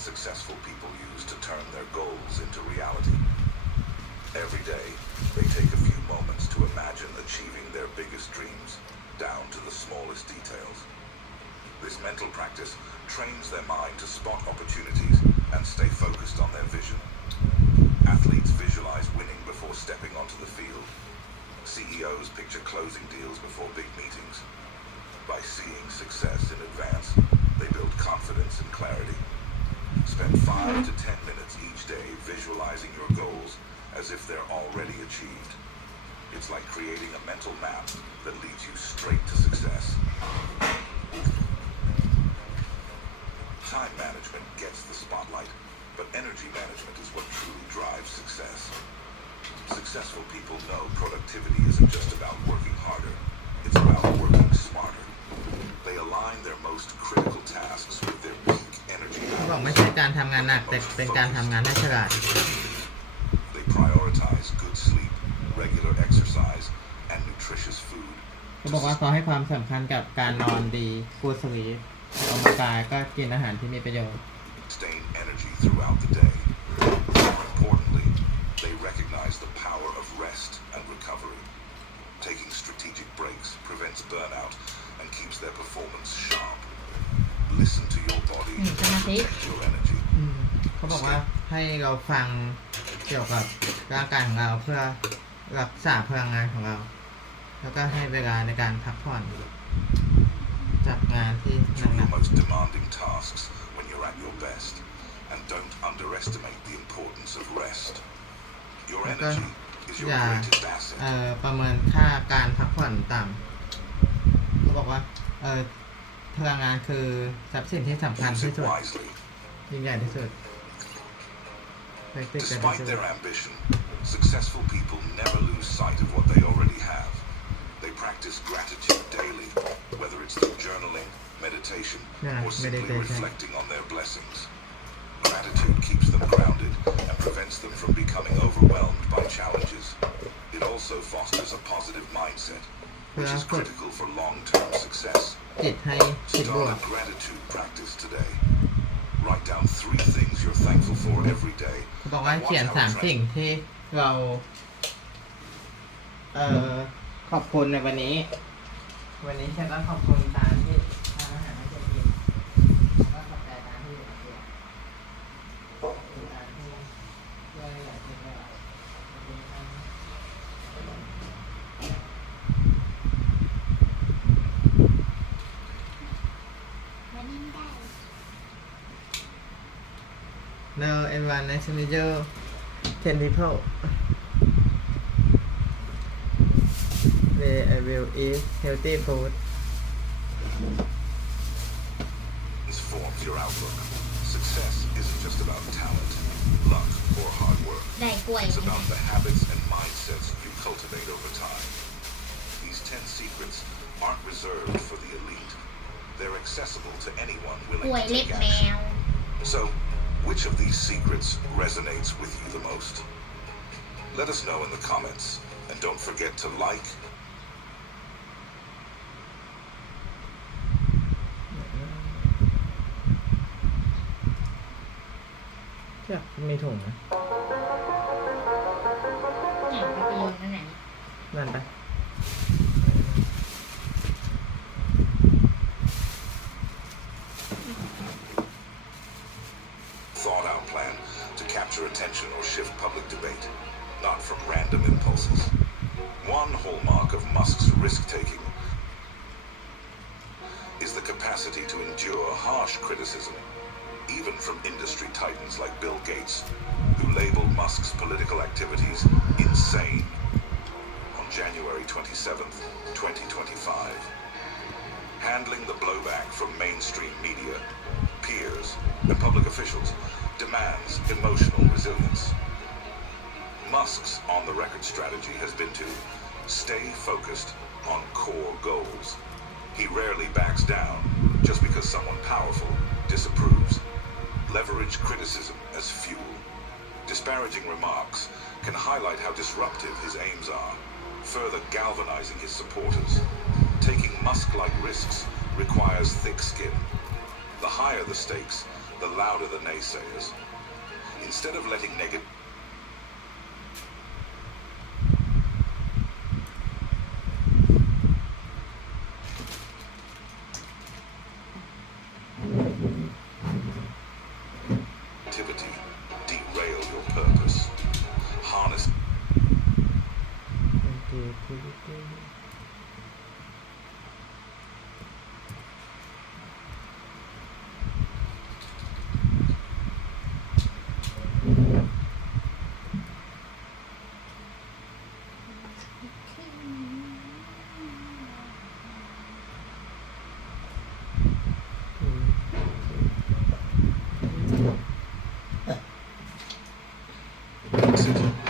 successful people use to turn their goals into reality. Every day, they take a few moments to imagine achieving their biggest dreams, down to the smallest details. This mental practice trains their mind to spot opportunities and stay focused on their vision. Athletes visualize winning before stepping onto the field. CEOs picture closing deals before big meetings. By seeing success in advance, they build confidence and clarity. Spend 5 to 10 minutes each day visualizing your goals as if they're already achieved. It's like creating a mental map that leads you straight to success. Time management gets the spotlight, but energy management is what truly drives success. Successful people know productivity isn't just about working harder, it's about working smarter. They align their most critical tasks with their peak energy เขาบอก hours. ไม่ใช่การทำงานหนักแต่เป็นการทำงานให้ฉลาด They prioritize good sleep, regular exercise, and nutritious food. เขาบอกว่าเขาให้ความสำคัญกับการนอนดีกูสลีปออกกำลังกายก็กินอาหารที่มีประโยชน์ Sustain energy throughout the day. More importantly, they recognize the power of rest and recovery. Taking strategic breaks prevents burnout and keeps their performance sharp. Listen to your body and protect your energy. เขาบอกว่าให้เราฟังเกี่ยวกับร่างกายของเราเพื่อรักษาพลังงานของเรา แล้วก็ให้เวลาในการพักผ่อนจากงานที่ Do หนั your ก most demanding tasks when you're at your best, and don't underestimate the importance of rest. Your energy is ๆ your อย่า greatest asset. ประเมินค่าการพักผ่อนต่ำเขาบอกว่าพลังงานคือทรัพย์สินที่สำคัญ Use ที่ it สุด wisely. ยิ่งใหญ่ที่สุด Despite their ambition, successful people never lose sight of what they already have. They practice gratitude daily, whether it's through journaling, meditation, or simply reflecting on their blessings. Gratitude keeps them grounded and prevents them from becoming overwhelmed by challenges. It also fosters a positive mindset, which is critical for long-term success. จิตให้คิดบว Start ก a gratitude practice today. Write down 3 things you're thankful for every day. เขาบอกว่าเขียน3 สิ่งที่เราขอบคุณในวันนี้ฉันก็ขอบคุณตาที่ทำอาหารให้ฉันกินก็ขอบใจตาที่อยู่กับตัวขอบคุณตาที่ช่วยอย่างที่เราขอบคุณครับวันนี้ไม่ได้ Hello everyone, nice to meet you. 10 people. Today I will eat healthy food. This forms your outlook. Success isn't just about talent, luck, or hard work. ได้กล้วย It's about the habits and mindsets you cultivate over time. These 10 secrets aren't reserved for the elite. They're accessible to anyone ก willing ล้วย to เล็บ take แม action. ว So, which of these secrets resonates with you the most? Let us know in the comments, and don't forget to like, เชื่อมีถุงนะ เนี่ยไปโยนนั่นไหน นั่นไป thought-out plan to capture attention or shift public debate, not from random impulses. One hallmark of Musk's risk-taking is the capacity to endure harsh criticism, even from industry titans like Bill Gates, who labeled Musk's political activities insane on January 27th, 2025. Handling the blowback from mainstream media, peers, and public officials demands emotional resilience. Musk's on-the-record strategy has been to stay focused on core goals. He rarely backs down just because someone powerful disapproves. Leverage criticism as fuel. Disparaging remarks can highlight how disruptive his aims are, further galvanizing his supporters. Taking Musk-like risks requires thick skin. The higher the stakes, the louder the naysayers. Instead of letting negativity derail your purpose, harness it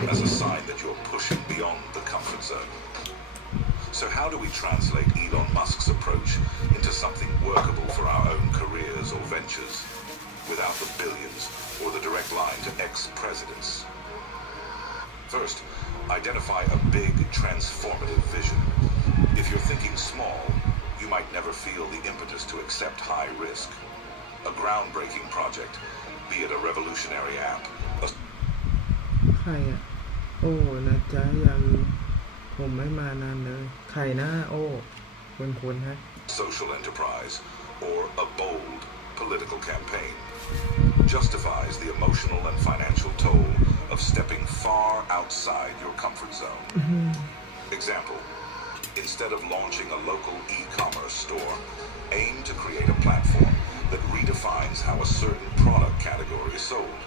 as a sign that you're pushing beyond the comfort zone. So how do we translate Elon Musk's approach into something workable for our own careers or ventures, without the billions or the direct line to ex-presidents? First, identify a big, transformative vision. If you're thinking small, you might never feel the impetus to accept high risk. A groundbreaking project, be it a revolutionary app, a ใครอ่ะ โอ้นะจ๊ะยังผมไม่มานานเลยใครนะโอ้คุ้นๆฮะ social enterprise, or a bold political campaign, justifies the emotional and financial toll of stepping far outside your comfort zone. Example, instead of launching a local e-commerce store, aim to create a platform that redefines how a certain product category is sold.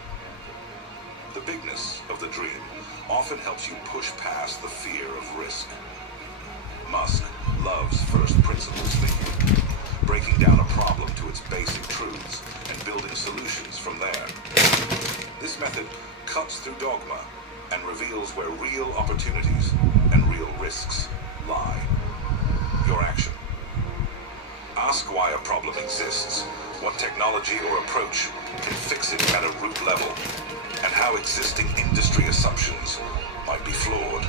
The bigness of the dream often helps you push past the fear of risk. Musk loves first principles thinking, breaking down a problem to its basic truths and building solutions from there. This method cuts through dogma and reveals where real opportunities and real risks lie. Your action. Ask why a problem exists, what technology or approach can fix it at a root level, and how existing industry assumptions might be flawed.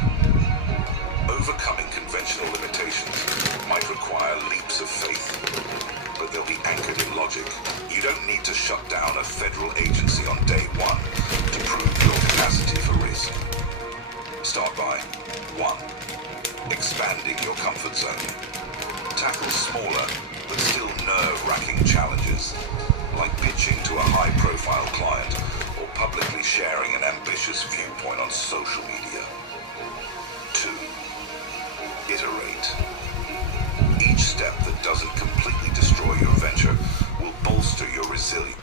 Overcoming conventional limitations might require leaps of faith, but they'll be anchored in logic. You don't need to shut down a federal agency on day one to prove your capacity for risk. Start by 1. Expanding your comfort zone. Tackle smaller but still nerve-wracking challenges, like pitching to a high-profile client or publicly sharing an ambitious viewpoint on social media. 2. Iterate. Each step that doesn't completely destroy your venture will bolster your resilience.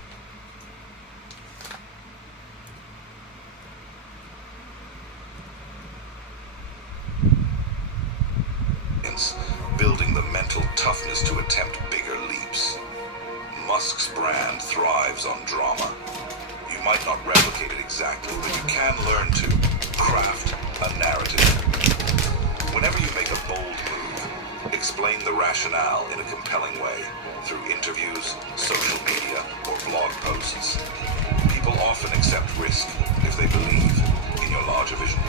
Building the mental toughness to attempt bigger leaps. Musk's brand thrives on drama. You might not replicate it exactly, but you can learn to craft a narrative. Whenever you make a bold move, explain the rationale in a compelling way through interviews, social media, or blog posts. People often accept risk if they believe in your larger vision.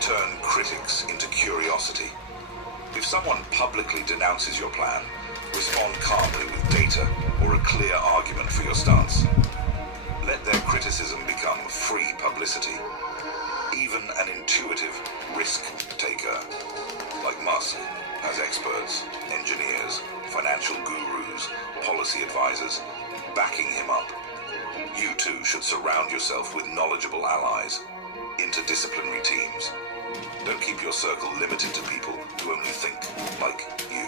Turn critics into curiosity. If someone publicly denounces your plan, respond calmly with data or a clear argument for your stance. Let their criticism become free publicity. Even an intuitive risk taker, like Musk, has experts, engineers, financial gurus, policy advisors backing him up. You too should surround yourself with knowledgeable allies, interdisciplinary teams. Don't keep your circle limited to people who only think like you.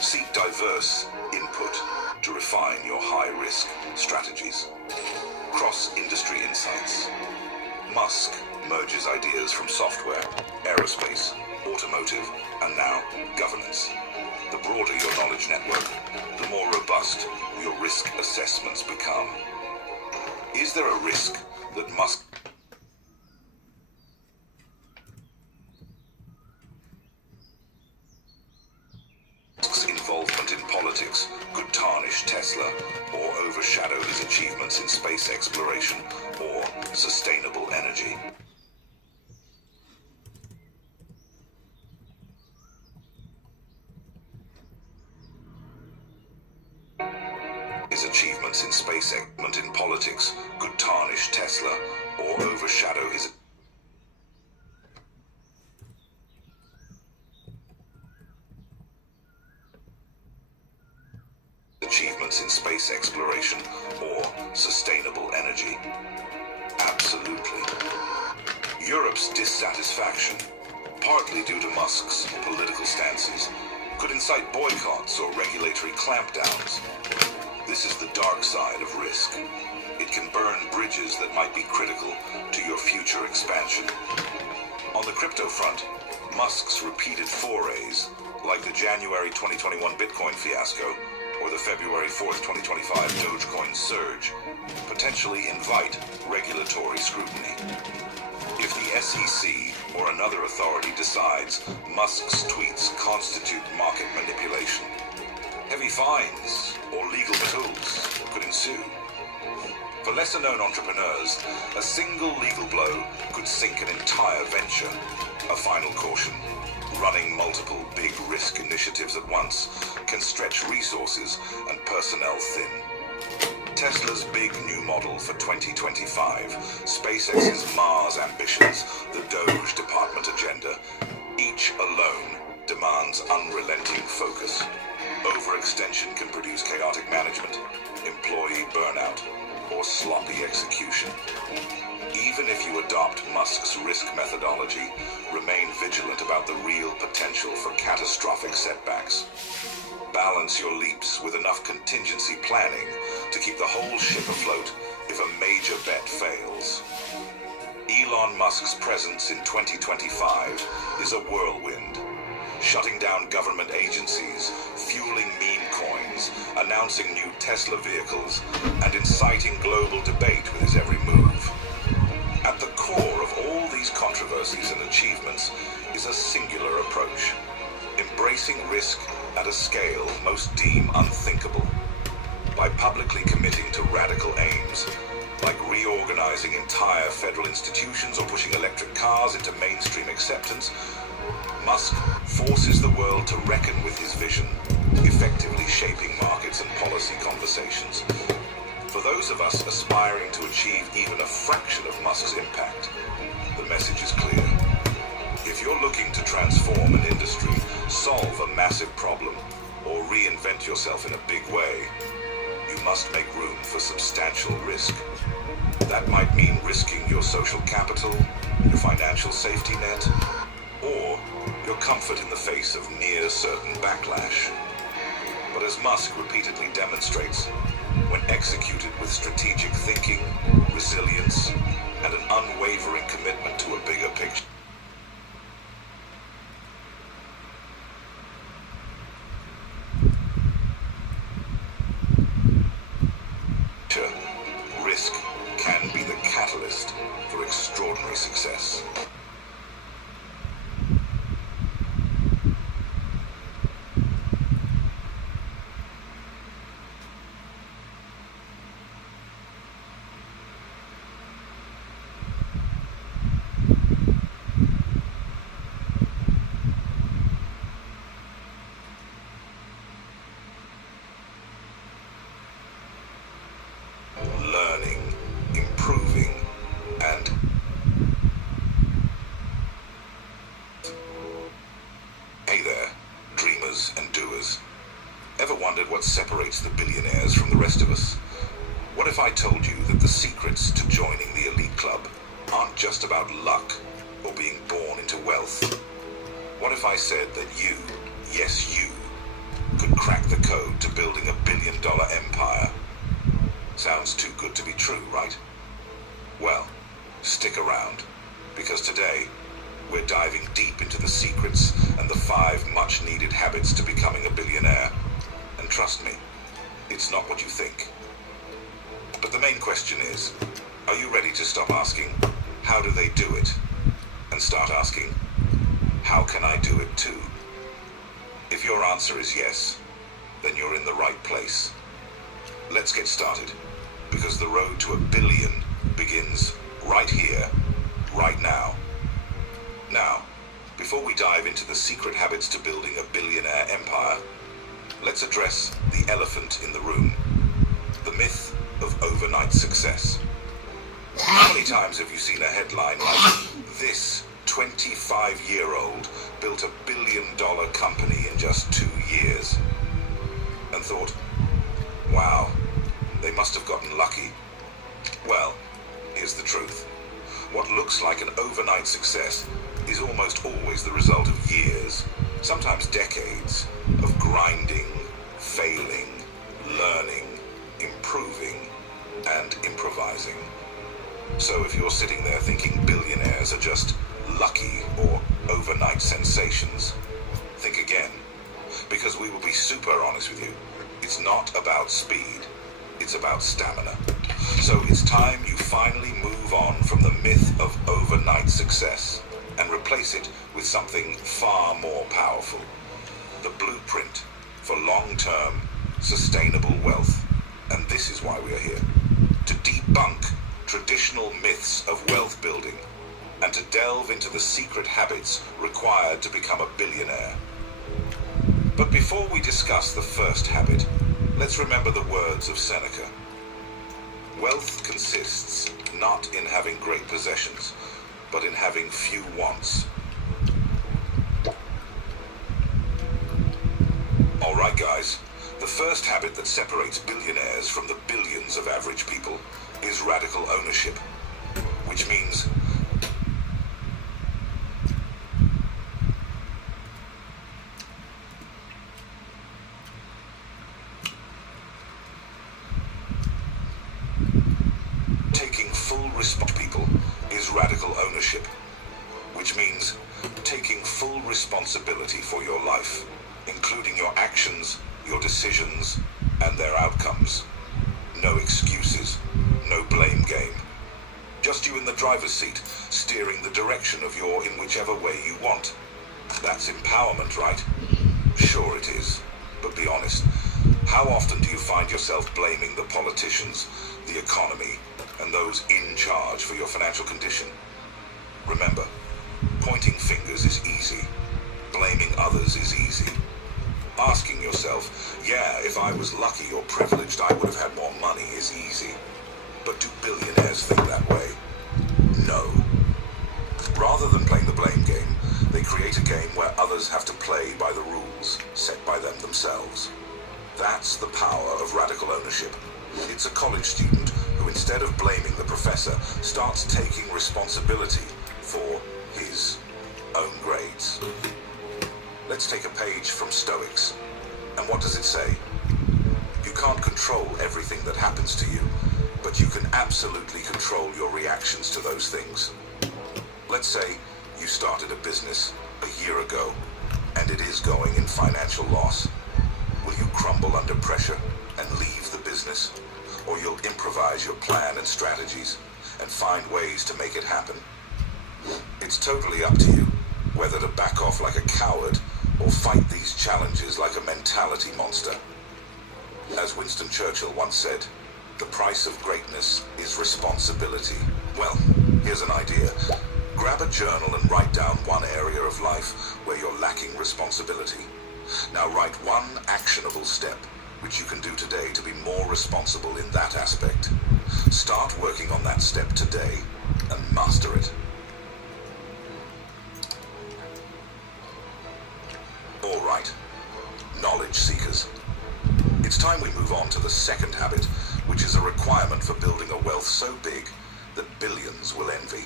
Seek diverse input to refine your high-risk strategies. Cross-industry insights. Musk merges ideas from software, aerospace, automotive, and now governance. The broader your knowledge network, the more robust your risk assessments become. Is there a risk that Musk's involvement in politics could tarnish Tesla or overshadow his achievements in space exploration or sustainable energy? Is Musk's achievements in space and in politics could tarnish Tesla or overshadow his achievements in space exploration or sustainable energy? Absolutely. Europe's dissatisfaction, partly due to Musk's political stances, could incite boycotts or regulatory clampdowns. This is the dark side of risk. It can burn bridges that might be critical to your future expansion. On the crypto front, Musk's repeated forays, like the January 2021 Bitcoin fiasco or the February 4th, 2025 Dogecoin surge, potentially invite regulatory scrutiny. If the SEC or another authority decides Musk's tweets constitute market manipulation, heavy fines or legal battles could ensue. For lesser-known entrepreneurs, a single legal blow could sink an entire venture. A final caution: running multiple big risk initiatives at once can stretch resources and personnel thin. Tesla's big new model for 2025, SpaceX's Mars ambitions, the Doge department agenda, each alone demands unrelenting focus. Overextension can produce chaotic management, employee burnout, or sloppy execution. Even if you adopt Musk's risk methodology, remain vigilant about the real potential for catastrophic setbacks. Balance your leaps with enough contingency planning to keep the whole ship afloat if a major bet fails. Elon Musk's presence in 2025 is a whirlwind, shutting down government agencies, fueling meme coins, announcing new Tesla vehicles, and inciting global debate with his every move. At the core of all these controversies and achievements is a singular approach, embracing risk at a scale most deem unthinkable. By publicly committing to radical aims, like reorganizing entire federal institutions or pushing electric cars into mainstream acceptance, Musk forces the world to reckon with his vision, effectively shaping markets and policy conversations. For those of us aspiring to achieve even a fraction of Musk's impact, the message is clear. If you're looking to transform an industry, solve a massive problem, or reinvent yourself in a big way, you must make room for substantial risk. That might mean risking your social capital, your financial safety net, or your comfort in the face of near-certain backlash. But as Musk repeatedly demonstrates, when executed with strategic thinking, resilience, and an unwavering commitment to a bigger picture, risk can be the catalyst for extraordinary success. Learning, improving, and hey there, dreamers and doers. Ever wondered what separates the billionaires from the rest of us? What if I told you that the secrets to joining the elite club aren't just about luck or being born into wealth? What if I said that you, yes you, could crack the code to building a billion-dollar empire? Sounds too good to be true, right? Well, stick around, because today we're diving deep into the secrets and the 5 much-needed habits to becoming a billionaire. And trust me, it's not what you think. But the main question is, are you ready to stop asking, how do they do it? And start asking, how can I do it too? If your answer is yes, then you're in the right place. Let's get started, because the road to $1 billion begins right here, right now. Now, before we dive into the secret habits to building a billionaire empire, let's address the elephant in the room. the myth of overnight success. How many times have you seen a headline like, "This 25-year-old built $1 billion company in just 2 years," and thought, wow, they must have gotten lucky? Well, here's the truth. What looks like an overnight success is almost always the result of years, sometimes decades, of grinding, failing, learning, improving, and improvising. So if you're sitting there thinking billionaires are just lucky or overnight sensations, think again. Because we will be super honest with you. It's not about speed. It's about stamina. So it's time you finally move on from the myth of overnight success and replace it with something far more powerful. The blueprint for long-term, sustainable wealth. And this is why we are here. To debunk traditional myths of wealth building and to delve into the secret habits required to become a billionaire. But before we discuss the first habit, let's remember the words of Seneca. Wealth consists not in having great possessions, but in having few wants. All right, guys. The first habit that separates billionaires from the billions of average people is radical ownership, which means taking full responsibility for your life, including your actions, your decisions, and their outcomes. No excuses, no blame game. Just you in the driver's seat, steering the direction of in whichever way you want. That's empowerment, right? Sure it is, but be honest. How often do you find yourself blaming the politicians, the economy, and those in charge for your financial condition? Remember, pointing fingers is easy. Blaming others is easy. Asking yourself, yeah, if I was lucky or privileged, I would have had more money is easy. But do billionaires think that way? No. Rather than playing the blame game, they create a game where others have to play by the rules set by them themselves. That's the power of radical ownership. It's a college student who, instead of blaming the professor, starts taking responsibility for his own grades. Let's take a page from Stoics. And what does it say? You can't control everything that happens to you, but you can absolutely control your reactions to those things. Let's say you started a business a year ago, and it is going in financial loss. Will you crumble under pressure and leave the business? Or you'll improvise your plan and strategies and find ways to make it happen? It's totally up to you whether to back off like a coward or fight these challenges like a mentality monster. As Winston Churchill once said, the price of greatness is responsibility. Well, here's an idea. Grab a journal and write down one area of life where you're lacking responsibility. Now write one actionable step which you can do today to be more responsible in that aspect. Start working on that step today and master it. All right, knowledge seekers. It's time we move on to the second habit, which is a requirement for building a wealth so big that billions will envy.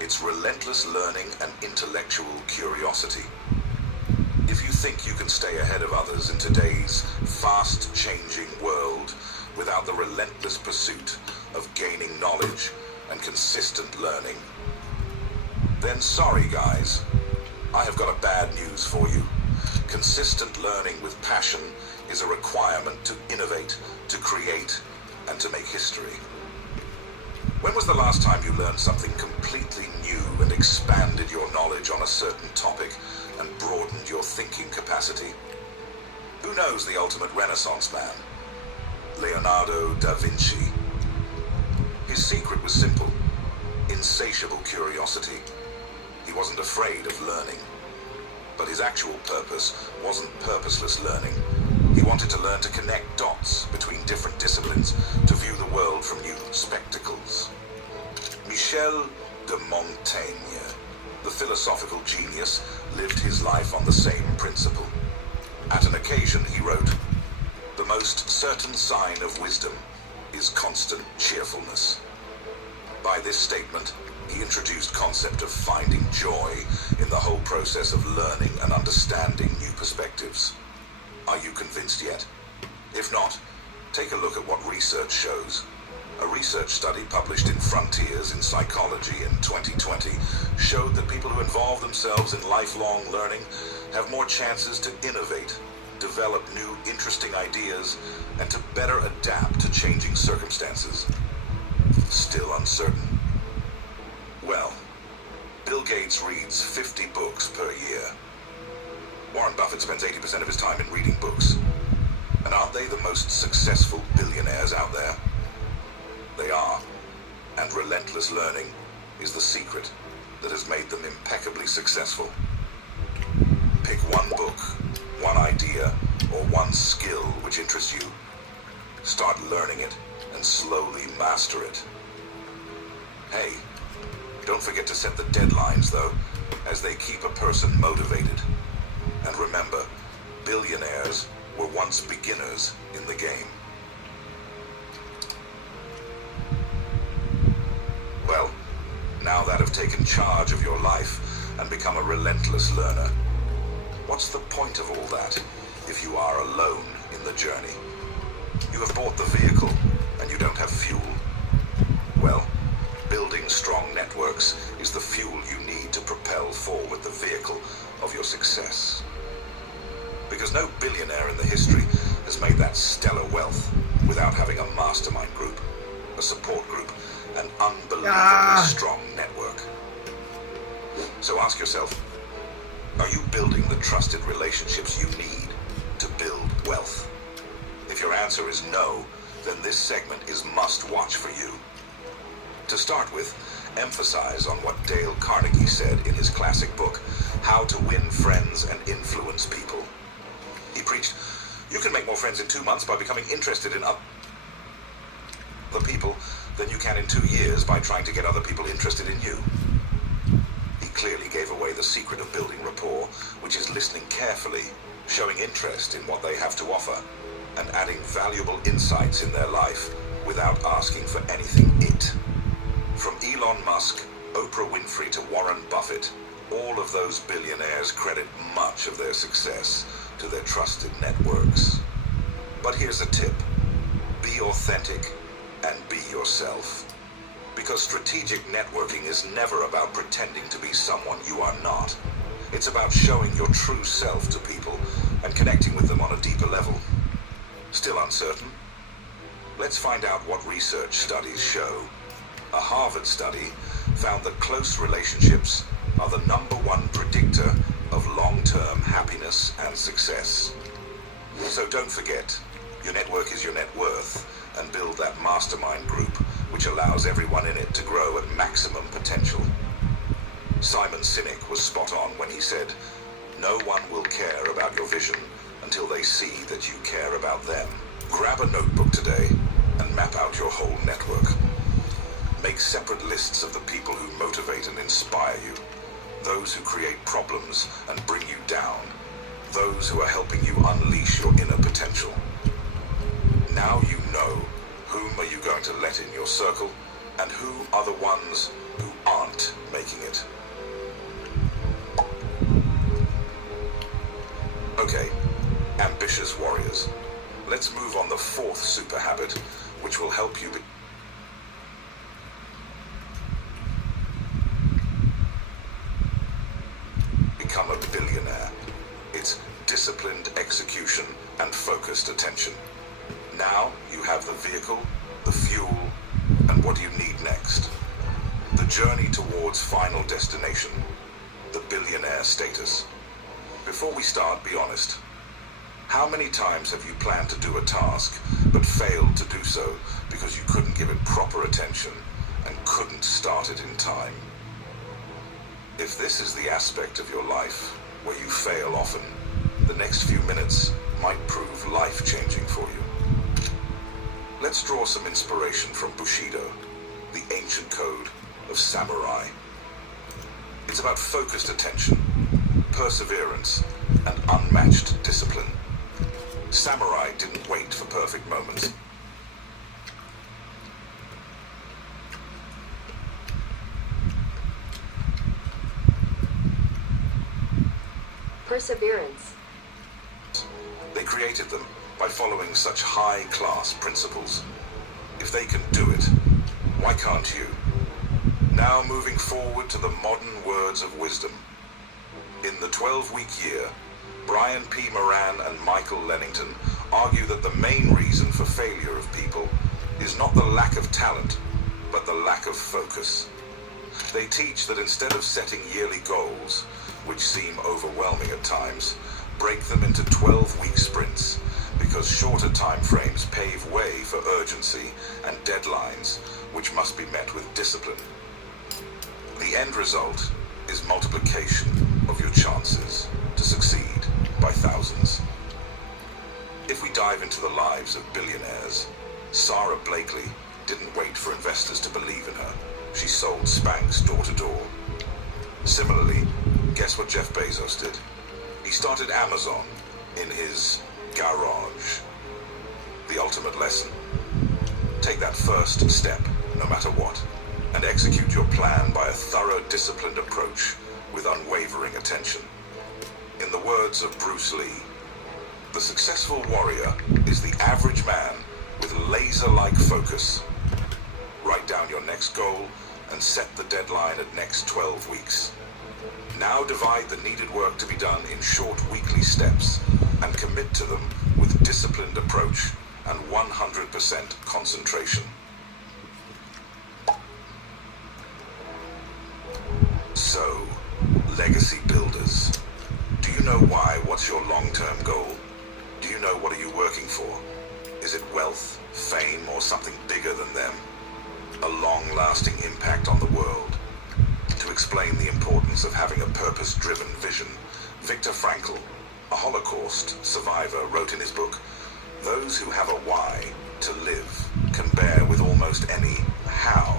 It's relentless learning and intellectual curiosity. If you think you can stay ahead of others in today's fast-changing world without the relentless pursuit of gaining knowledge and consistent learning, then sorry guys, I have got a bad news for you. Consistent learning with passion is a requirement to innovate, to create, and to make history. When was the last time you learned something completely new and expanded your knowledge on a certain topic and broadened your thinking capacity? Who knows the ultimate Renaissance man? Leonardo da Vinci. His secret was simple: insatiable curiosity. He wasn't afraid of learning. But his actual purpose wasn't purposeless learning. He wanted to learn to connect dots between different disciplines to view the world from new spectacles. Michel de Montaigne, the philosophical genius, lived his life on the same principle. At an occasion he wrote, "The most certain sign of wisdom is constant cheerfulness." By this statement, he introduced the concept of finding joy in the whole process of learning and understanding new perspectives. Are you convinced yet? If not, take a look at what research shows. A research study published in Frontiers in Psychology in 2020 showed that people who involve themselves in lifelong learning have more chances to innovate, develop new interesting ideas, and to better adapt to changing circumstances. Still uncertain? Well, Bill Gates reads 50 books per year. Warren Buffett spends 80% of his time in reading books. And aren't they the most successful billionaires out there? They are. And relentless learning is the secret that has made them impeccably successful. Pick one book, one idea, or one skill which interests you. Start learning it and slowly master it. Hey, don't forget to set the deadlines, though, as they keep a person motivated. And remember, billionaires were once beginners in the game. Well, now that I've taken charge of your life and become a relentless learner, what's the point of all that if you are alone in the journey? You have bought the vehicle and you don't have fuel. Well, building strong networks is the fuel you need to propel forward the vehicle of your success. Because no billionaire in the history has made that stellar wealth without having a mastermind group, a support group, an unbelievably strong network. So ask yourself, are you building the trusted relationships you need to build wealth? If your answer is no, then this segment is must-watch for you. To start with, emphasize on what Dale Carnegie said in his classic book, How to Win Friends and Influence People. He preached, you can make more friends in 2 months by becoming interested in other people than you can in 2 years by trying to get other people interested in you. He clearly gave away the secret of building rapport, which is listening carefully, showing interest in what they have to offer, and adding valuable insights in their life without asking for anything From Elon Musk, Oprah Winfrey to Warren Buffett, all of those billionaires credit much of their success to their trusted networks. But here's a tip. Be authentic and be yourself. Because strategic networking is never about pretending to be someone you are not. It's about showing your true self to people and connecting with them on a deeper level. Still uncertain? Let's find out what research studies show. A Harvard study found that close relationships are the #1 predictor of long-term happiness and success. So don't forget, your network is your net worth, and build that mastermind group which allows everyone in it to grow at maximum potential. Simon Sinek was spot on when he said, no one will care about your vision until they see that you care about them. Grab a notebook today and map out your whole network. Make separate lists of the people who motivate and inspire you, those who create problems and bring you down, those who are helping you unleash your inner potential. Now you know whom are you going to let in your circle and who are the ones who aren't making it. Okay, ambitious warriors. Let's move on the 4th super habit, which will help you become a billionaire. It's disciplined execution and focused attention. Now you have the vehicle, the fuel, and what do you need next? The journey towards final destination, the billionaire status. Before we start, be honest. How many times have you planned to do a task but failed to do so because you couldn't give it proper attention and couldn't start it in time? If this is the aspect of your life where you fail often, the next few minutes might prove life-changing for you. let's draw some inspiration from Bushido, the ancient code of samurai. It's about focused attention, perseverance, and unmatched discipline. Samurai didn't wait for perfect moments. Perseverance. They created them by following such high-class principles. If they can do it, why can't you? Now moving forward to the modern words of wisdom. In the 12-week year, Brian P. Moran and Michael Lennington argue that the main reason for failure of people is not the lack of talent, but the lack of focus. They teach that instead of setting yearly goals, which seem overwhelming at times, break them into 12-week sprints, because shorter time frames pave way for urgency and deadlines, which must be met with discipline. The end result is multiplication of your chances to succeed by thousands. If we dive into the lives of billionaires, Sarah Blakely didn't wait for investors to believe in her. She sold Spanx door to door. Similarly, guess what Jeff Bezos did? He started Amazon in his garage. The ultimate lesson. Take that first step, no matter what, and execute your plan by a thorough, disciplined approach with unwavering attention. In the words of Bruce Lee, the successful warrior is the average man with laser-like focus. Write down your next goal and set the deadline at next 12 weeks. Now divide the needed work to be done in short weekly steps and commit to them with disciplined approach and 100% concentration. So, legacy builders, do you know why? What's your long-term goal? Do you know what are you working for? Is it wealth, fame, or something bigger than them? A long-lasting impact on the world. To explain the importance of having a purpose-driven vision, Viktor Frankl, a Holocaust survivor, wrote in his book, "Those who have a why to live can bear with almost any how."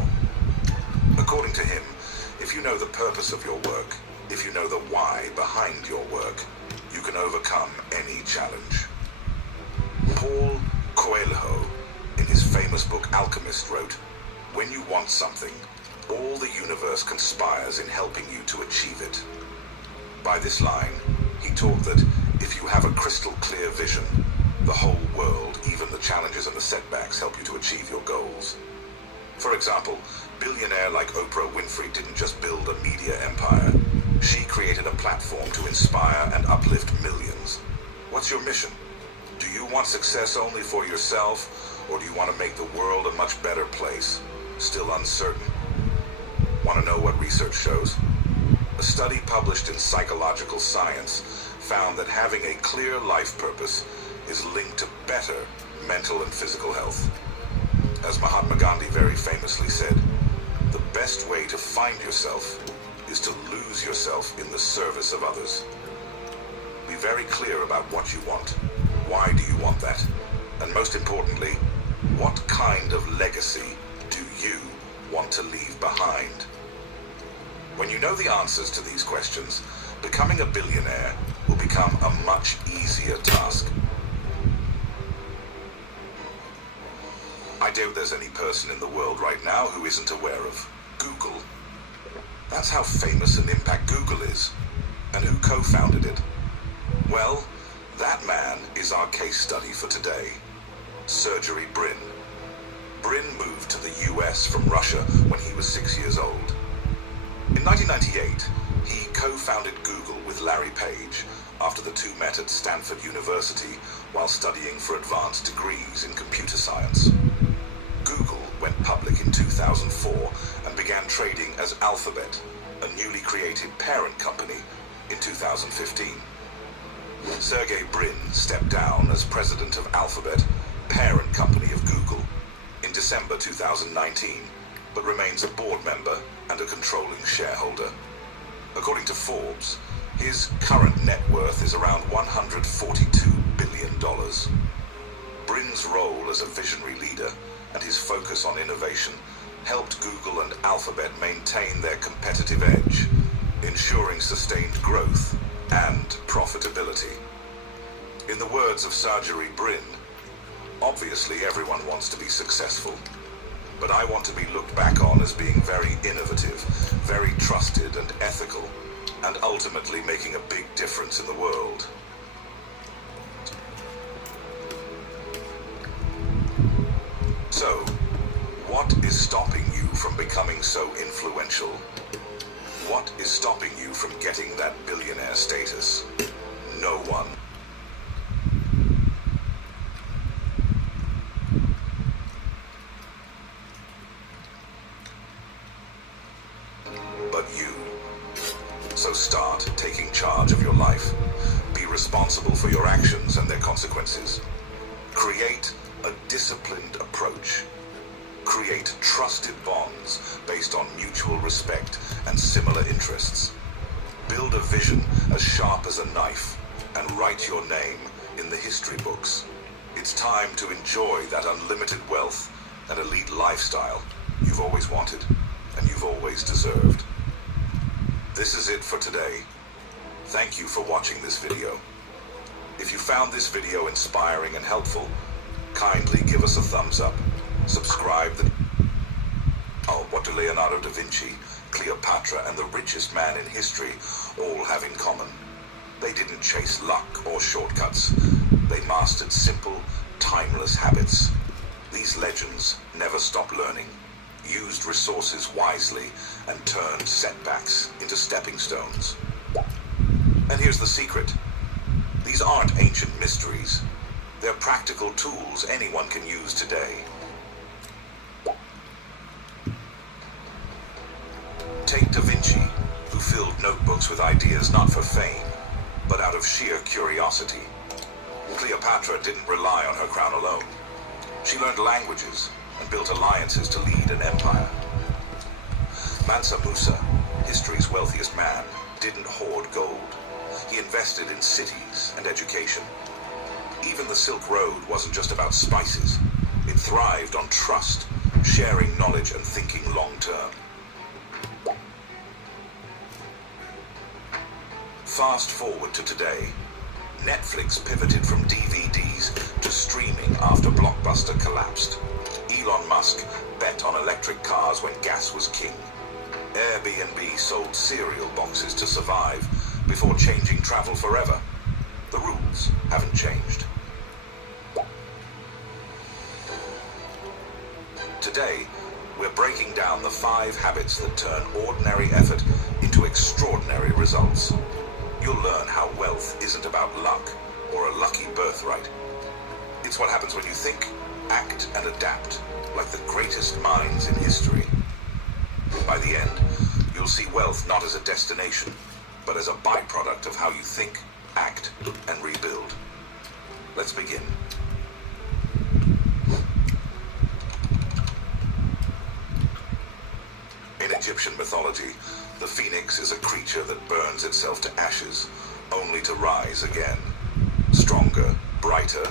According to him, if you know the purpose of your work, if you know the why behind your work, you can overcome any challenge. Paul Coelho, in his famous book Alchemist, wrote, "When you want something, all the universe conspires in helping you to achieve it." By this line, he taught that if you have a crystal clear vision, the whole world, even the challenges and the setbacks, help you to achieve your goals. For example, billionaire like Oprah Winfrey didn't just build a media empire. She created a platform to inspire and uplift millions. What's your mission? Do you want success only for yourself, or do you want to make the world a much better place? Still uncertain? Want to know what research shows? A study published in Psychological Science found that having a clear life purpose is linked to better mental and physical health. As Mahatma Gandhi very famously said, the best way to find yourself is to lose yourself in the service of others. Be very clear about what you want. Why do you want that? And most importantly, what kind of legacy do you want to leave behind? When you know the answers to these questions, becoming a billionaire will become a much easier task. I doubt there's any person in the world right now who isn't aware of Google. That's how famous and impact Google is. And who co-founded it? Well, that man is our case study for today. Sergey Brin. Brin moved to the US from Russia when he was 6 years old. In 1998, he co-founded Google with Larry Page after the two met at Stanford University while studying for advanced degrees in computer science. Google went public in 2004 and began trading as Alphabet, a newly created parent company, in 2015. Sergey Brin stepped down as president of Alphabet, parent company of Google, in December 2019, but remains a board member and a controlling shareholder. According to Forbes, his current net worth is around $142 billion. Brin's role as a visionary leader and his focus on innovation helped Google and Alphabet maintain their competitive edge, ensuring sustained growth and profitability. In the words of Sergey Brin, obviously everyone wants to be successful, but I want to be looked back on as being very innovative, very trusted and ethical, and ultimately making a big difference in the world. So, what is stopping you from becoming so influential? What is stopping you from getting that billionaire status? No one. But you. So start taking charge of your life. Be responsible for your actions and their consequences. Create a disciplined approach. Create trusted bonds based on mutual respect and similar interests. Build a vision as sharp as a knife and write your name in the history books. It's time to enjoy that unlimited wealth and elite lifestyle you've always wanted and you've always deserved. This is it for today. Thank you for watching this video. If you found this video inspiring and helpful, kindly give us a thumbs up. Subscribe. What do Leonardo da Vinci, Cleopatra, and the richest man in history all have in common? They didn't chase luck or shortcuts. They mastered simple, timeless habits. These legends never stopped learning, used resources wisely, and turned setbacks into stepping stones. And here's the secret. These aren't ancient mysteries. They're practical tools anyone can use today. Take Da Vinci, who filled notebooks with ideas not for fame, but out of sheer curiosity. Cleopatra didn't rely on her crown alone. She learned languages and built alliances to lead an empire. Mansa Musa, history's wealthiest man, didn't hoard gold. He invested in cities and education. Even the Silk Road wasn't just about spices. It thrived on trust, sharing knowledge and thinking long-term. Fast forward to today. Netflix pivoted from DVDs to streaming after Blockbuster collapsed. Elon Musk bet on electric cars when gas was king. Airbnb sold cereal boxes to survive before changing travel forever. The rules haven't changed. Today, we're breaking down the 5 habits that turn ordinary effort into extraordinary results. You'll learn how wealth isn't about luck or a lucky birthright. It's what happens when you think, act, and adapt like the greatest minds in history. By the end, you'll see wealth not as a destination, but as a byproduct of how you think, act, and rebuild. Let's begin. In Egyptian mythology, the phoenix is a creature that burns itself to ashes, only to rise again. Stronger, brighter,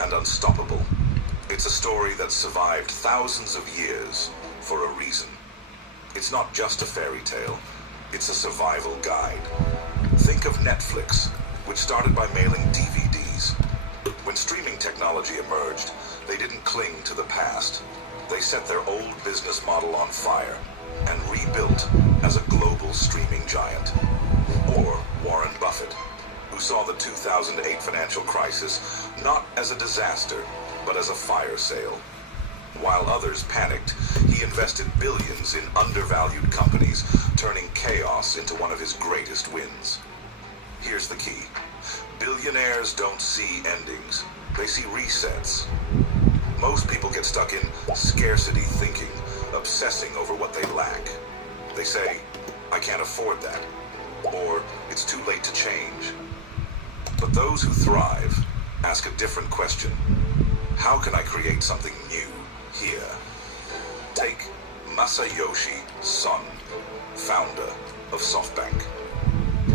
and unstoppable. It's a story that survived thousands of years for a reason. It's not just a fairy tale, it's a survival guide. Think of Netflix, which started by mailing DVDs. When streaming technology emerged, they didn't cling to the past. They set their old business model on fire and rebuilt as a global streaming giant. Or Warren Buffett, who saw the 2008 financial crisis not as a disaster, but as a fire sale. While others panicked, he invested billions in undervalued companies, turning chaos into one of his greatest wins. Here's the key. Billionaires don't see endings, they see resets. Most people get stuck in scarcity thinking, obsessing over what they lack. They say, I can't afford that, or it's too late to change. But those who thrive ask a different question. How can I create something new here? Take Masayoshi Son, founder of SoftBank.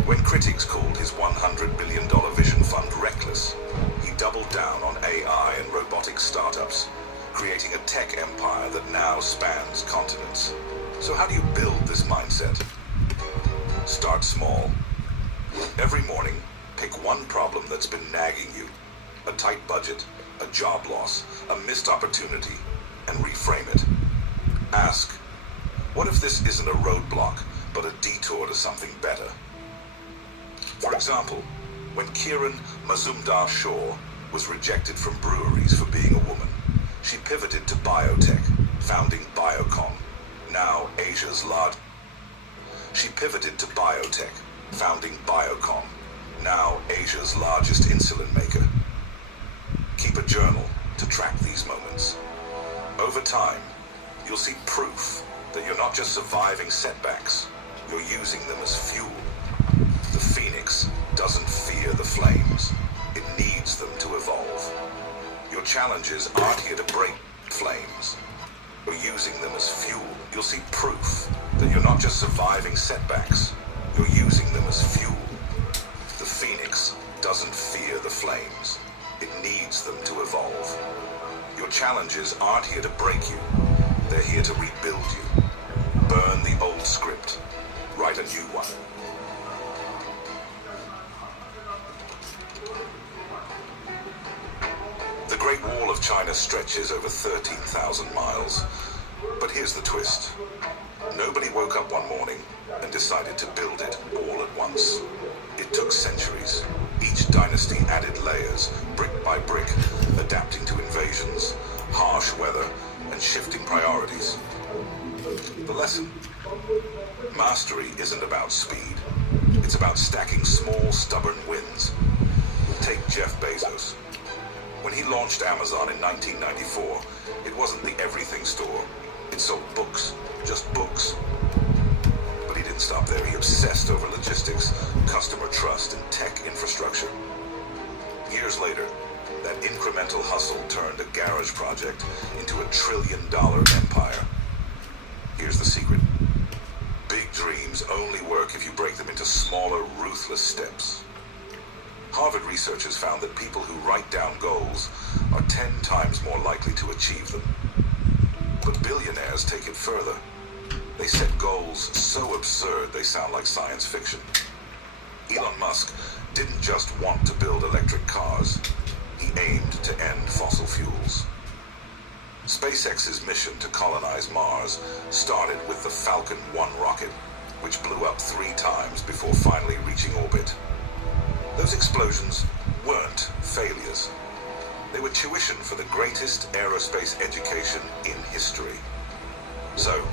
When critics called his $100 billion vision fund reckless, he doubled down on AI and robotics. robotic startups, creating a tech empire that now spans continents. So how do you build this mindset? Start small. Every morning, pick one problem that's been nagging you. A tight budget, a job loss, a missed opportunity, and reframe it. Ask, what if this isn't a roadblock, but a detour to something better? For example, when Kiran Mazumdar-Shaw was rejected from breweries for being a woman, she pivoted to biotech, founding Biocon, now Asia's largest. She pivoted to biotech, founding Biocon, now Asia's largest insulin maker. Keep a journal to track these moments. Over time, you'll see proof that you're not just surviving setbacks, you're using them as fuel. The phoenix doesn't fear the flames. It needs them to evolve. Your challenges aren't here to break flames. You're using them as fuel. You'll see proof that you're not just surviving setbacks, you're using them as fuel. The phoenix doesn't fear the flames. It needs them to evolve. Your challenges aren't here to break you. They're here to rebuild you. Burn the old script. Write a new one. The Great Wall of China stretches over 13,000 miles. But here's the twist. Nobody woke up one morning and decided to build it all at once. It took centuries. Each dynasty added layers, brick by brick, adapting to invasions, harsh weather, and shifting priorities. The lesson: mastery isn't about speed. It's about stacking small, stubborn wins. Take Jeff Bezos. When he launched Amazon in 1994, it wasn't the everything store. It sold books, just books. But he didn't stop there. He obsessed over logistics, customer trust, and tech infrastructure. Years later, that incremental hustle turned a garage project into $1 trillion empire. Here's the secret. Big dreams only work if you break them into smaller, ruthless steps. Harvard researchers found that people who write down goals are 10 times more likely to achieve them. But billionaires take it further. They set goals so absurd they sound like science fiction. Elon Musk didn't just want to build electric cars. He aimed to end fossil fuels. SpaceX's mission to colonize Mars started with the Falcon 1 rocket, which blew up 3 times before finally reaching orbit. Those explosions weren't failures. They were tuition for the greatest aerospace education in history. So,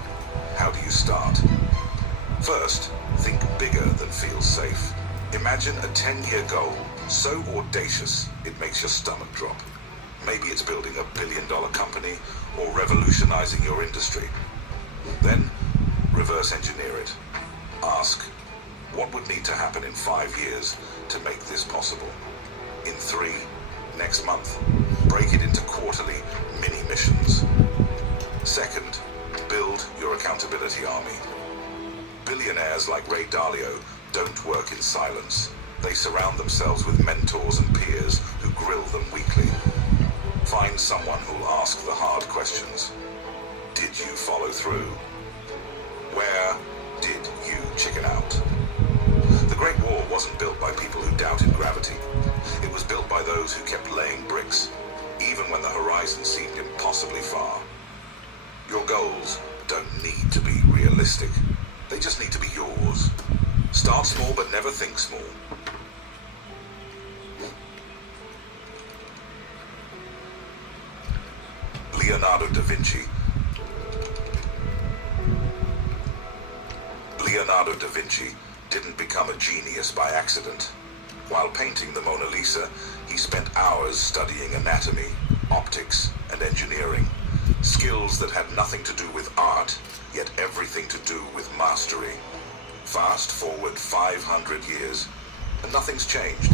how do you start? First, think bigger than feels safe. Imagine a 10-year goal so audacious it makes your stomach drop. Maybe it's building $1 billion company or revolutionizing your industry. Then, reverse engineer it. Ask, what would need to happen in 5 years to make this possible? In 3, next month. Break it into quarterly mini missions. Second, build your accountability army. Billionaires like Ray Dalio don't work in silence. They surround themselves with mentors and peers who grill them weekly. Find someone who'll ask the hard questions. Did you follow through? Where did you chicken out? The Great Wall wasn't built by people who doubted gravity. It was built by those who kept laying bricks, even when the horizon seemed impossibly far. Your goals don't need to be realistic. They just need to be yours. Start small, but never think small. Leonardo da Vinci. Leonardo da Vinci didn't become a genius by accident. While painting the Mona Lisa, he spent hours studying anatomy, optics, and engineering. Skills that had nothing to do with art, yet everything to do with mastery. Fast forward 500 years, and nothing's changed.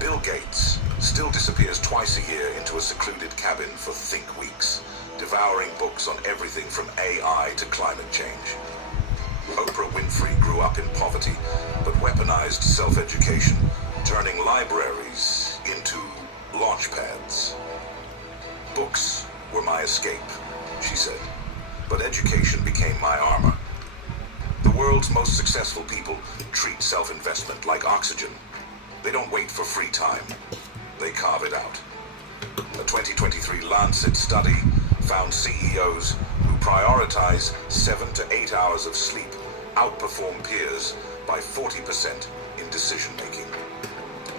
Bill Gates still disappears twice a year into a secluded cabin for think weeks, devouring books on everything from AI to climate change. Oprah Winfrey grew up in poverty, but weaponized self-education, turning libraries into launch pads. Books were my escape, she said, but education became my armor. The world's most successful people treat self-investment like oxygen. They don't wait for free time. They carve it out. A 2023 Lancet study found CEOs who prioritize 7 to 8 hours of sleep outperform peers by 40% in decision-making.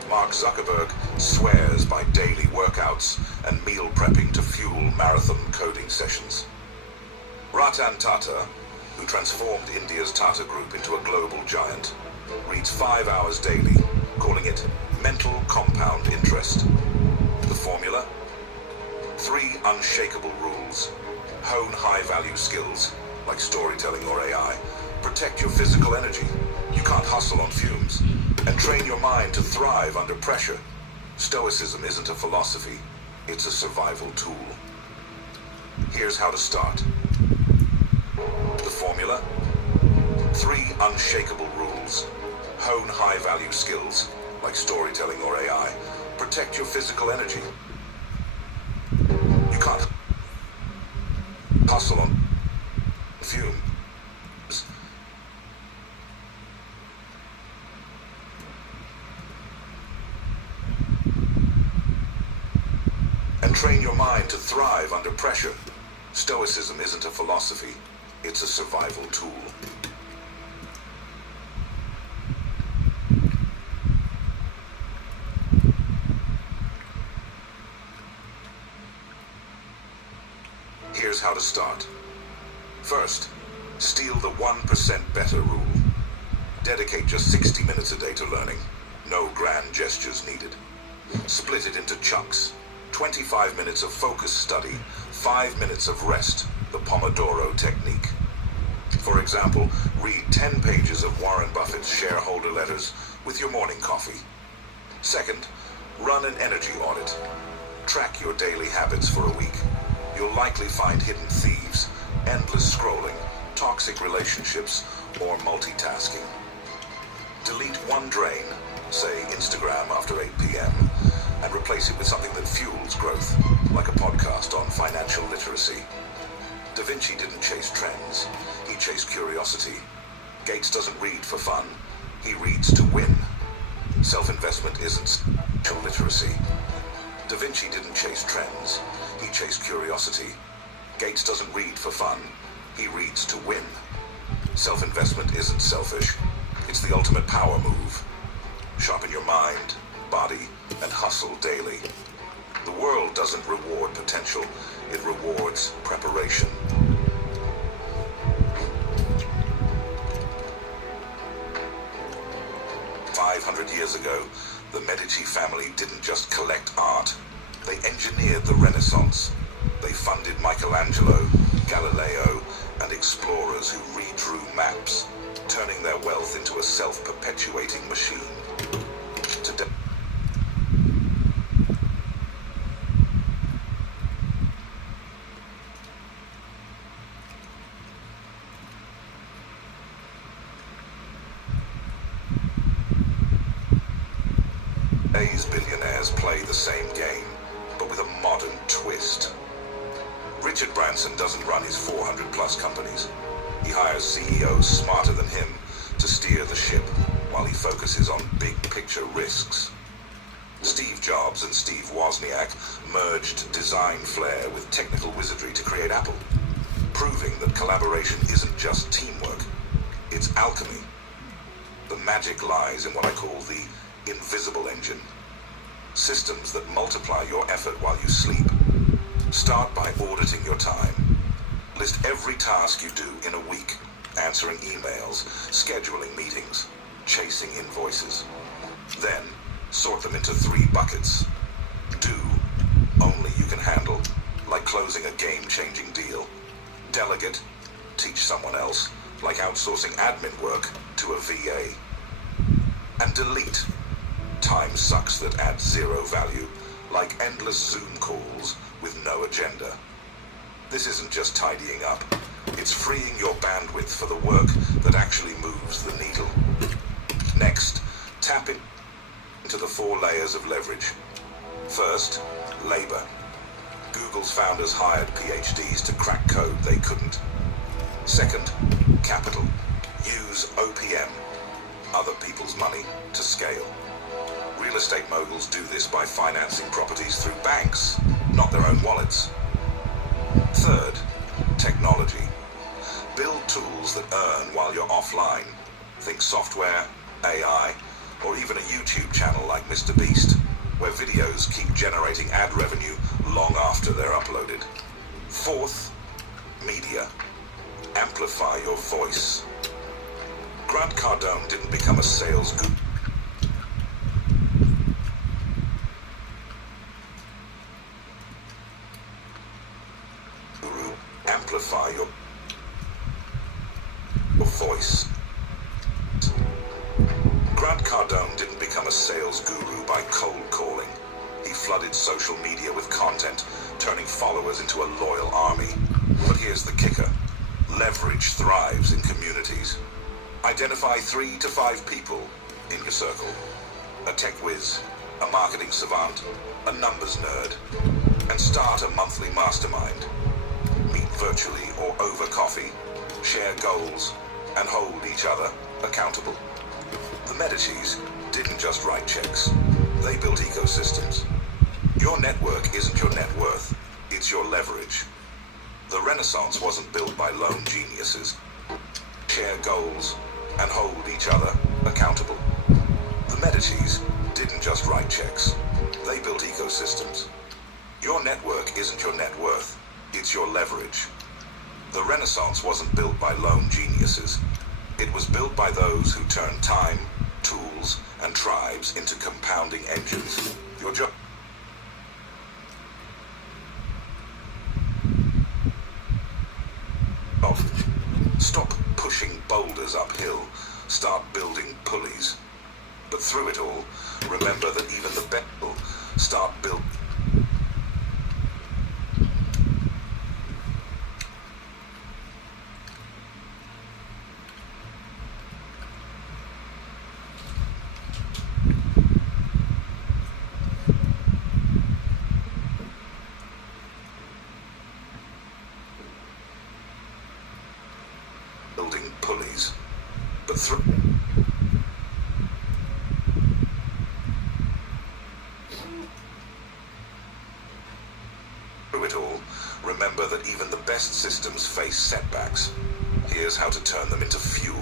Mark Zuckerberg swears by daily workouts and meal prepping to fuel marathon coding sessions. Ratan Tata, who transformed India's Tata Group into a global giant, reads 5 hours daily, calling it mental compound interest. The formula? 3 unshakable rules. Hone high-value skills, like storytelling or AI. Protect your physical energy. You can't hustle on fumes. And train your mind to thrive under pressure. Stoicism isn't a philosophy. It's a survival tool. Here's how to start. The formula? 3 unshakable rules. Hone high-value skills, like storytelling or AI. Protect your physical energy. You can't hustle on fumes. And train your mind to thrive under pressure. Stoicism isn't a philosophy. It's a survival tool. Here's how to start. First, steal the 1% better rule. Dedicate just 60 minutes a day to learning. No grand gestures needed. Split it into chunks. 25 minutes of focused study, 5 minutes of rest, the Pomodoro technique. For example, read 10 pages of Warren Buffett's shareholder letters with your morning coffee. Second, run an energy audit. Track your daily habits for a week. You'll likely find hidden thieves, endless scrolling, toxic relationships, or multitasking. Delete one drain, say Instagram after 8 p.m., and replace it with something that fuels growth, like a podcast on financial literacy. Da Vinci didn't chase trends, he chased curiosity. Gates doesn't read for fun, he reads to win. Self-investment isn't financial literacy. Da Vinci didn't chase trends, he chased curiosity. Gates doesn't read for fun, he reads to win. Self-investment isn't selfish, it's the ultimate power move. Sharpen your mind, body, and hustle daily. The world doesn't reward potential, it rewards preparation. Years ago, the Medici family didn't just collect art, they engineered the Renaissance. They funded Michelangelo, Galileo, and explorers who redrew maps, turning their wealth into a self-perpetuating machine. Today, today's billionaires play the same game, but with a modern twist. Richard Branson doesn't run his 400-plus companies. He hires CEOs smarter than him to steer the ship while he focuses on big-picture risks. Steve Jobs and Steve Wozniak merged design flair with technical wizardry to create Apple, proving that collaboration isn't just teamwork, it's alchemy. The magic lies in what I call the invisible engine. Systems that multiply your effort while you sleep. Start by auditing your time. List every task you do in a week. Answering emails, scheduling meetings, chasing invoices. Then, sort them into 3 buckets. Do, only you can handle, like closing a game-changing deal. Delegate, teach someone else, like outsourcing admin work to a VA. And delete, time sucks that add 0 value, like endless Zoom calls with no agenda. This isn't just tidying up, it's freeing your bandwidth for the work that actually moves the needle. Next, tap into the 4 layers of leverage. First, labor. Google's founders hired PhDs to crack code they couldn't. Second, capital. Use OPM, other people's money, to scale. Real estate moguls do this by financing properties through banks, not their own wallets. Third, technology. Build tools that earn while you're offline. Think software, AI, or even a YouTube channel like Mr. Beast, where videos keep generating ad revenue long after they're uploaded. Fourth, media. Amplify your voice. Grant Cardone didn't become a sales guru. Amplify your voice. Grant Cardone didn't become a sales guru by cold calling. He flooded social media with content, turning followers into a loyal army. But here's the kicker. Leverage thrives in communities. Identify 3 to 5 people in your circle. A tech whiz, a marketing savant, a numbers nerd, and start a monthly mastermind. Meet virtually or over coffee, share goals, and hold each other accountable. The Medicis didn't just write checks. They built ecosystems. Your network isn't your net worth, it's your leverage. The Renaissance wasn't built by lone geniuses. Share goals and hold each other accountable. The Medicis didn't just write checks. They built ecosystems. Your network isn't your net worth, it's your leverage. The Renaissance wasn't built by lone geniuses. It was built by those who turned time, tools, and tribes into compounding engines. Your job. Stop pushing boulders uphill. Start building pulleys. But through it all, remember that even the best will start building. Pulleys, but through it all, remember that even the best systems face setbacks. Here's how to turn them into fuel.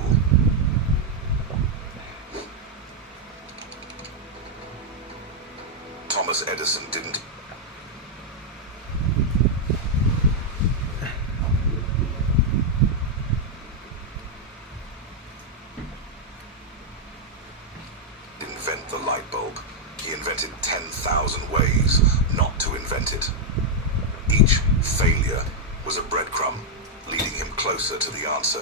Thomas Edison didn't invent the light bulb. He invented 10,000 ways not to invent it. Each failure was a breadcrumb, leading him closer to the answer.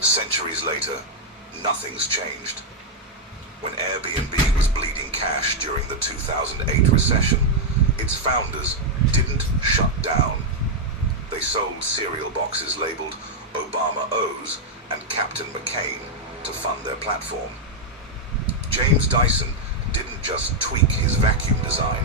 Centuries later, nothing's changed. When Airbnb was bleeding cash during the 2008 recession, its founders didn't shut down. They sold cereal boxes labeled Obama O's and Captain McCain to fund their platform. James Dyson didn't just tweak his vacuum design.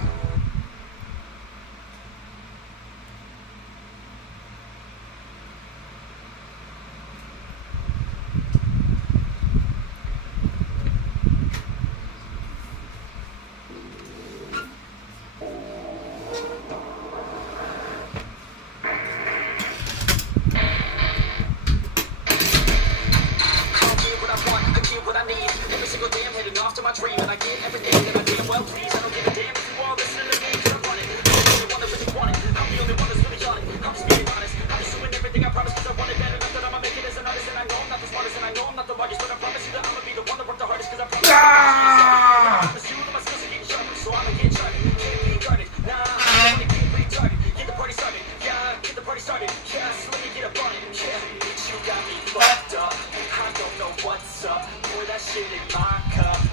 Dream and I get everything that I damn well please. I don't give a damn if you all listening to me, 'cause I'm running. I'm the only one that really want it. I'm the only one that's really on it. I'm just being honest. I'm just doing everything I promise, 'cause I want it bad enough that I'ma make it as an artist. And I know I'm not the smartest, and I know I'm not the largest, but I promise you that I'ma be the one that worked the hardest, 'cause I promise you I promise you that my skills are getting sharper, so I'ma get started. Can't be guarded, nah, I'm gonna get retarded. Get the party started, yeah, get the party started. Yes, let me get up on it, yeah. Bitch, you got me fucked up. I don't know what's up. Pour that shit in my cup.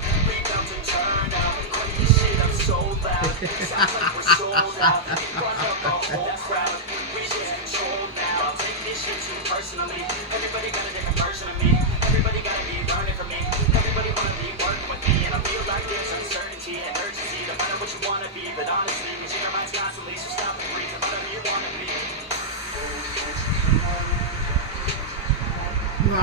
Turn out, quite this shit, I'm so loud. Sounds like we're sold out. We brought up a whole crowd. We just control now. I'll take this shit too personally. Everybody got a different version of me. So